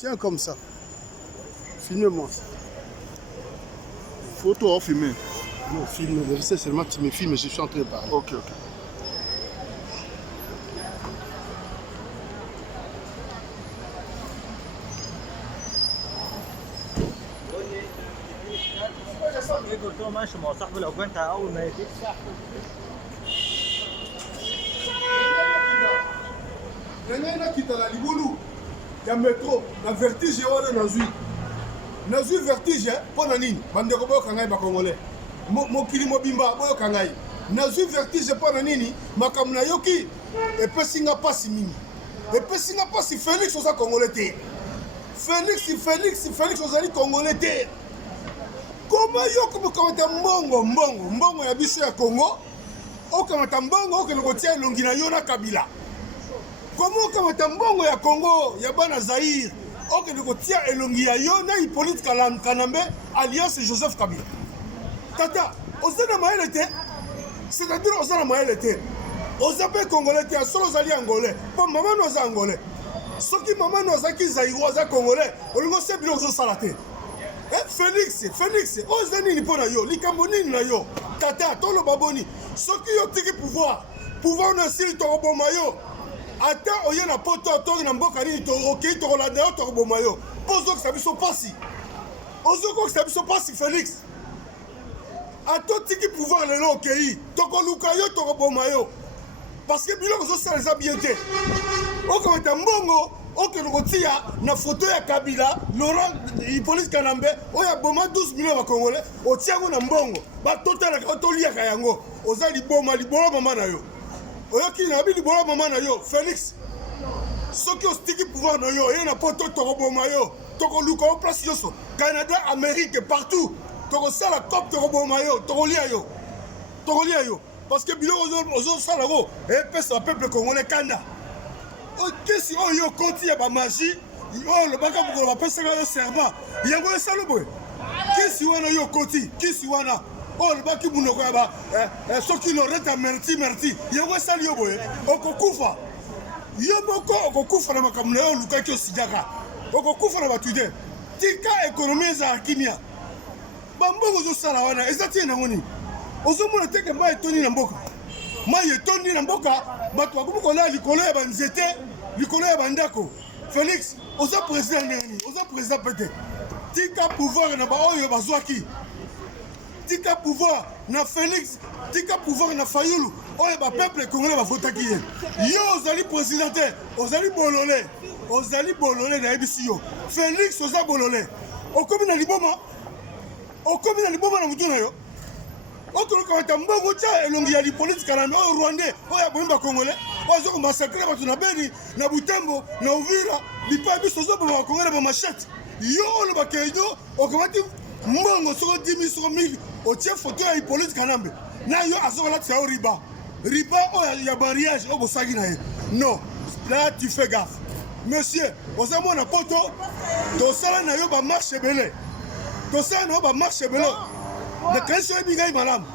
Tiens comme ça. Filme-moi. Photo ou filmer? Non, filme. Je sais seulement que tu me filmes et je suis en train de parler. Ok. قلت له ماشي، ما هو صاحبي لو كنت اول ما يجي ya métro na vertige wana nazwi vertige mpo na nini bandeko boyoka ngai bakongolais mokili mobimba boyoka ngai nazwi vertige mpo na nini makambo nayoki epesi nga mpasi mingi epesi nga mpasi félix oza congolais te félix ozali congolais te koma yo kokamata mbongo ya biso ya congo okamata mbongo okende kotia elongi na yo na kabila koma okamata mbongo ya congo ya bana zaire okende kotia elongi ya yo na hippolyte kanambe alliance joseph kabila tata oza na mayele te c'est-à-dire oza na mayele te oza mpe congolais te solo ozali angolais mpo mama no aza angolais soki mama no azalaki zairo aza congolais olingi ose bilo ozosala te félix oyo eza nini mpo na yo likambo nini na yo tata toloba boni soki yo tiki pouvoir no esili tokoboma yo ata oye na poto otoki na mboka nini okei tokolanda yo tokoboma yo mpo ozokisa biso mpasi félix ata otiki pouvoir lelo okei tokoluka yo tokoboma yo parce que biloko ozosala eza bien te okamata mbongo okende kotia na foto ya kabila laurent hippolyte kanambe oyo aboma 12 millions bakongolais otia yango na mbongo batotalaka toliaka yango oza libolo mama na yo oyoki na bi libolo mama na yo félix soki ostiki pouvoir na yo oye na poto tokoboma yo tokoluka yo place nyonso canada amérique partout tokosala cope tokoboma yo tokolia yo parce que biloko ozosala yango epesa peuple congolais kanda kesi oyo yo koti ya bamagie oyo lobaka mokolo bapesaka yo serment yango esala boye kisi wana yo koti kisi wana oyo lobaki munoko ya soki loreta merci yango esali yo boye okokufa yo moko okokufa na makambo na yo olukaki osidaka okokufa na bato te tika ekonomi ezala kimia bambongo ozosala wana eza tie nango nini ozomona teke mai etondi na mboka bato bakomi kolala likolo ya banzete likolo ya bandako félix oza président ndenge nini oza président pete tika pouvoir na baoyo bazwaki tika pouvoir na félix tika pouvoir na fayulu oyo bapeuple congolais bavotaki ye yo ozali président te ozali bolole nayebisi yo félix oza bolole okomi na liboma na mutu na yo okolokamata mbongo tia elongi ya hippolyte kanambe oyo rwandais oyo abomi bakongolais oyo aza komasakre bato na beni na butembo na uvira bipai biso ozoboma bakongolais na bamashete yo olobaka yo okamati mbongo soko 10 soko 1000 otie foto ya hippolyte kanambe na yo azokolatisa yo riba oyo ya mariage oyo bosaki na ye non là tu fais gaffe monsieur oza mwana poto tosala na yo bamarshe ebele nakanisi oyebi ngai malamu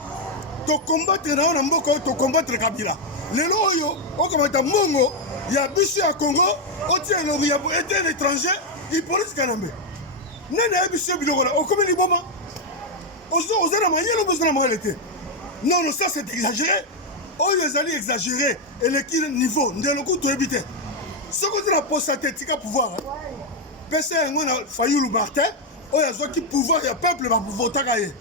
tokombattre na yo na mboka oyo tokombattre kabila lelo oyo okamata mbongo ya biso ya congo otia elongi ya ete l'étranger hippolyte kanambe nani ayebiso yo biloko na okomi liboma oza na mayele obo oza na mayele te non ça c'est exagéré oyo ezali exagéré eleki niveau ndeloku toyebi te soki oza na posa te tika pouvoir pesa yango na fayulu martin oyo azwaki pouvoir ya peuple bavotaka ye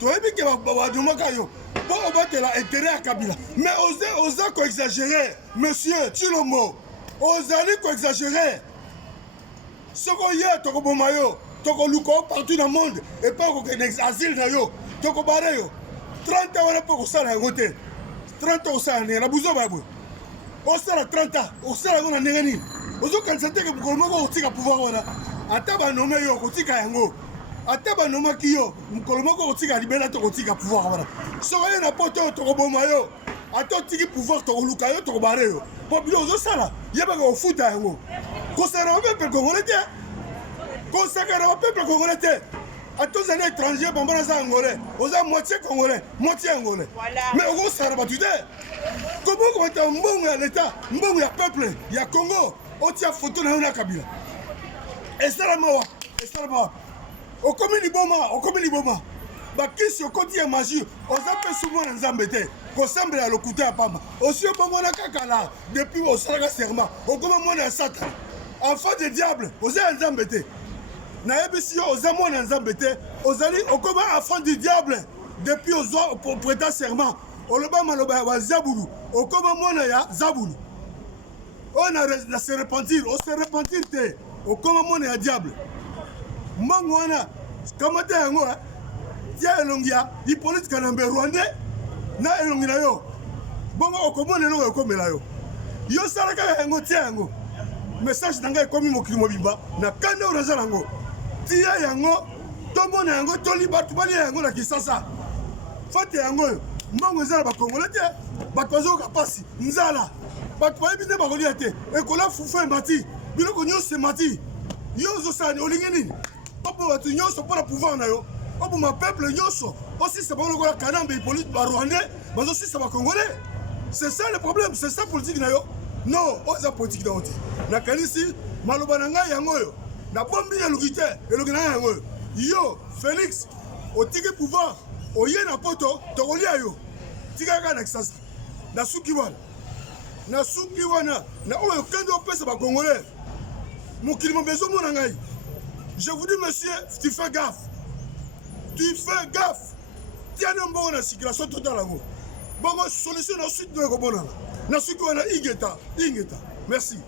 toyebi ke badumaka yo mpo obatela intérêt ya kabila mais oza koexagéré monsieur tilomo ozali koexagéré soki oye tokoboma yo tokoluka yo partout na monde epai okokende asile na yo tokobare yo 30 ans wana mpo kosala yango te 30 ans osala ndenge na buzoba ya boye osala 30 ans osala yango na ndenge nini ozokanisa teke mokolo moko okotika pouvoir wana ata banome yo okotika yango ata banomaki yo mokolo moko okotika libela tokotika pouvoir wana soki oye na poto oyo tokoboma yo ata otiki pouvoir tokoluka yo tokobare yo mpo bilo ozosala yebaka kofuta yango kosala na bapeuple congolais te kosaka na bapeuple congolais te ata ozali étranger bambana aza angolais oza moitié congolais moitié angolais mais okosala na bato te komo okomata mbongo ya l'état mbongo ya peuple ya congo otia foto na yo na kabila esalama wa okomi liboma bakisi okoti ya magie oza mpe somo na nzambe te kosambela ya lokuta ya pamba osi obongona kaka la depuis osalaka serment okoma mwana ya satana enfant de diable oza ya nzambe te nayebisi yo oza mwana ya nzambe te ozali okoma enfant du diable depuis ozwa prêta serment oloba maloba ya bazabulu okoma mwana ya zabulu oyo na se repentir ose repentir te okoma mwana ya diable mbongo wana kamata yango tia elongi ya Hippolyte Kanambe Rwandais na elongi na yo bongo okomona eloko ekomela yo yo salaka yango tia yango message na ngai ekomi mokili mobimba na kanda oyo naza nango tia yango tomona yango toli bato balia yango na Kisasa fate yango oyo mbongo eza na bakongole te bato bazoyoka pasi nzala bato bayebi nde bakolia te ekola fufu emati biloko nyonso emati yo ozosala olingi nini opo bato nyonso mpo na pouvoir na yo oboma peuple nyonso osisa bango lokola Kanambe Hippolyte barwandais bazosisa bakongolais c'est ça le problème c'est ça politique na yo non oza politique na yo te nakanisi maloba na ngai yango oyo nabombi elongi te elongi na ngai yango oyo yo Félix otiki pouvoir oye na poto tokolia yo tika kaka na Kisasa na suki wana na oyo okende opesa bakongolais mokili mabe ezomona ngai je vous dis monsieur tu fais gaffe tiana mbongo na circulation totale yango bongo solution na suite no ekomonana na suki wana ingeta merci